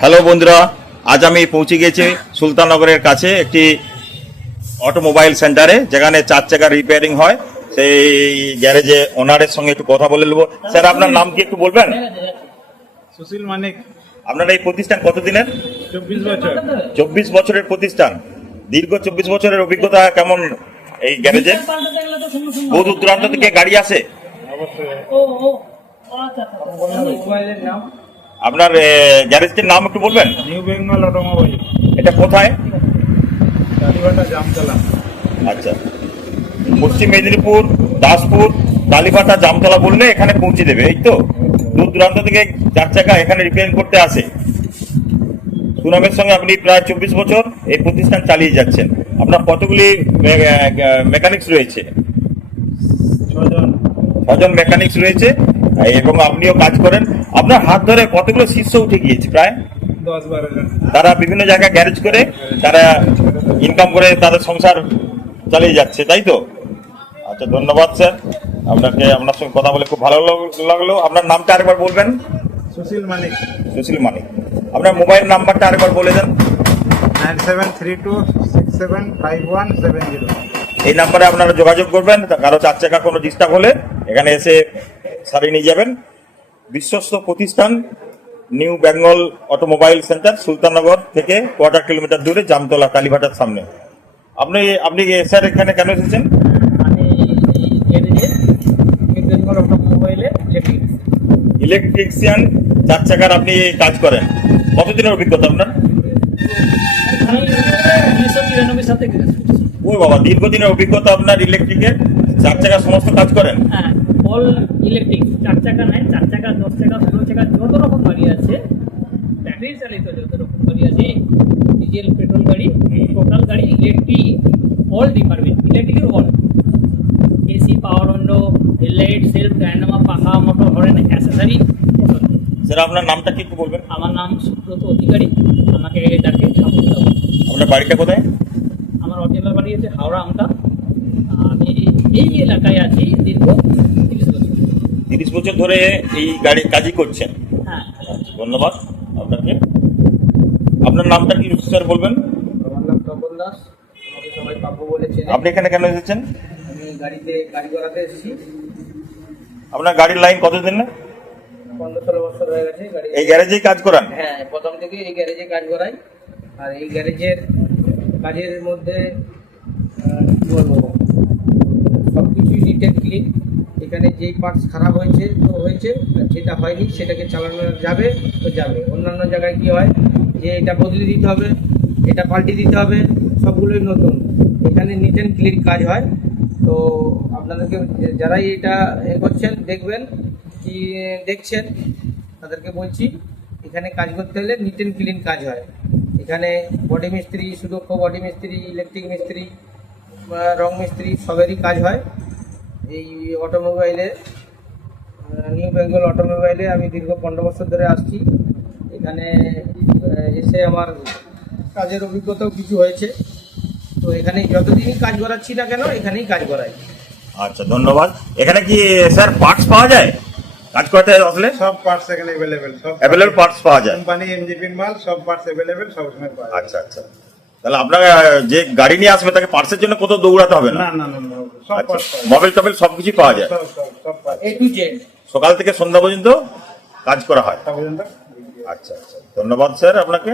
Hello বন্ধুরা আজ আমি পৌঁছে গেছি সুলতাননগরের কাছে একটি অটোমোবাইল সেন্টারে যেখানে চার চাকা রিপেয়ারিং হয়। সেই গ্যারেজে ওনারের সঙ্গে একটু কথা বলে নেব। স্যার আপনার নাম কি একটু বলবেন? সুশীল মানিক। আপনার এই প্রতিষ্ঠান কতদিনের? চব্বিশ বছর। চব্বিশ বছরের প্রতিষ্ঠান। দীর্ঘ চব্বিশ বছরের অভিজ্ঞতা কেমন এই গ্যারেজে? বহু দূর দূরান্ত থেকে গাড়ি আসে? মোবাইলের নাম। আপনার গ্যারেজটির নাম একটু বলবেন? New Bengal Automobile. এটা কোথায়? কালীবাটা জামতলা। আচ্ছা। পশ্চিম মেদিনীপুর দাসপুর কালীপাটা জামতলা বললে এখানে পৌঁছে দেবে এই তো? দূর দূরান্ত থেকে চার চাকা এখানে রিপেয়ারিং করতে আসে। সুনামের সঙ্গে আপনি প্রায় চব্বিশ বছর এই প্রতিষ্ঠান চালিয়ে যাচ্ছেন। আপনার কতগুলি মেকানিক্স রয়েছে? ছজন। ছজন মেকানিক্স রয়েছে এবং আপনিও কাজ করেন। আপনার হাত ধরে কতগুলো শীর্ষ উঠে গিয়েছে প্রায়? তারা বিভিন্ন জায়গায় গ্যারেজ করে তারা ইনকাম করে তাদের সংসার চালিয়ে যাচ্ছে তাই তো? আচ্ছা ধন্যবাদ স্যার। আপনাকে আপনার সঙ্গে কথা বলে খুব ভালো লাগল। আপনার নামটা আরেকবার বলবেন? সুশীল মানিক। সুশীল মানিক। আপনার মোবাইল নাম্বারটা আরেকবার বলে দেন। Nine seven three two six seven five one seven zero. এই নাম্বারে আপনারা যোগাযোগ করবেন কারও চার চাকা কোনো ডিস্টার্ব হলে। এখানে এসে সারিয়ে নিয়ে যাবেন। বিশ্বস্ত প্রতিষ্ঠান, New Bengal Automobile Centre Sultannagar থেকে কোয়ার্টার কিলোমিটার দূরে জামতলা কালীভাটার সামনে। আপনি আপনি স্যার এখানে কেন এসেছেন? আমি ইলেকট্রিশিয়ান চার চাকার আপনি কাজ করেন। কতদিনের অভিজ্ঞতা আপনার? উনিশশো কাজ করছি। ও বাবা দীর্ঘদিনের অভিজ্ঞতা আপনার ইলেকট্রিকের চার চাকা সমস্ত কাজ করেন? হ্যাঁ অল ইলেকট্রিক চার চাকা নয় চার চাকা দশ চাকা ষোলো চাকা যত রকম গাড়ি আছে ব্যাটারি চালিত যত রকম গাড়ি আছে ডিজেল পেট্রোল গাড়ি টোটাল গাড়ি ইলেকট্রিক অল ডিপার্টমেন্ট ইলেকট্রিকের all AC power window headlight self dynamo পাখা মোটর হরেন অ্যাসেসারি স্যার আপনার নামটা কি একটু বলবেন? আমার নাম সুব্রত অধিকারী আমাকে ডাকে ঠাকুর আপনার বাড়িটা কোথায়? আমার বাড়ি হচ্ছে হাওড়া আমটা। আমি এই এলাকায় আছি দীর্ঘ তিরিশ বছর। তিরিশ বছর ধরে এই গাড়ি কাজই করছেন? হ্যাঁ। আচ্ছা, ধন্যবাদ আপনাকে। আপনার নামটা কি স্যার বলবেন? আমার নাম তপন দাস। আমাকে সবাই পাপ্পু বলেছে আপনি এখানে কেন এসেছেন? আমি গাড়িতে গাড়ি করাতে এসেছি। আপনার গাড়ির লাইন কতদিন না পনেরো ষোলো বছর হয়ে গেছে গাড়ি। এই গ্যারেজেই কাজ করান? হ্যাঁ প্রথম থেকে এই গ্যারেজে কাজ করাই। আর এই গ্যারেজের কাজের মধ্যে কি বলব সব কিছুই ক্লিন এখানে যেই পার্টস খারাপ হয়েছে, তো হয়েছে যেটা হয়নি, সেটাকে চালানো যাবে, তো যাবে। অন্যান্য জায়গায় কি হয়, যে এটা বদলে দিতে হবে, এটা পাল্টে দিতে হবে, সবগুলোই নতুন। এখানে নিট অ্যান্ড ক্লিন কাজ হয়। তো আপনাদেরকে যারাই এটা এ করছেন, দেখবেন, কি দেখছেন, তাদেরকে বলছি, এখানে কাজ করতে হলে নিট অ্যান্ড ক্লিন কাজ হয়। এখানে বডি মিস্ত্রি, সুদক্ষ বডি মিস্ত্রি ইলেকট্রিক মিস্ত্রি রং মিস্ত্রি সবেরই কাজ হয়। এই অটোমোবাইলে নিউ বেঙ্গল অটোমোবাইলে আমি দীর্ঘ পনেরো বছর ধরে আসছি। এখানে এসে আমার কাজের অভিজ্ঞতাও কিছু হয়েছে। তো এখানে যতদিনই কাজ করাচ্ছি না কেন এখানেই কাজ করাই। আচ্ছা ধন্যবাদ। এখানে কি স্যার পার্টস পাওয়া যায়? কাজ করতে আসলে? সব পার্টস এখানে অ্যাভেলেবেল সব অ্যাভেলেবল পার্টস পাওয়া যায়। কোম্পানি এমজিপির মাল সব পার্টস অ্যাভেলেবেল সব সময় পাওয়া যায়। আচ্ছা আচ্ছা। তাহলে আপনার যে গাড়ি নিয়ে আসবে তাকে পার্সের জন্য কত দৌড়াতে হবে না? না না আচ্ছা মোবাইল টোবাইল সবকিছু পাওয়া যায়? সকাল থেকে সন্ধ্যা পর্যন্ত কাজ করা হয়? আচ্ছা আচ্ছা ধন্যবাদ স্যার আপনাকে।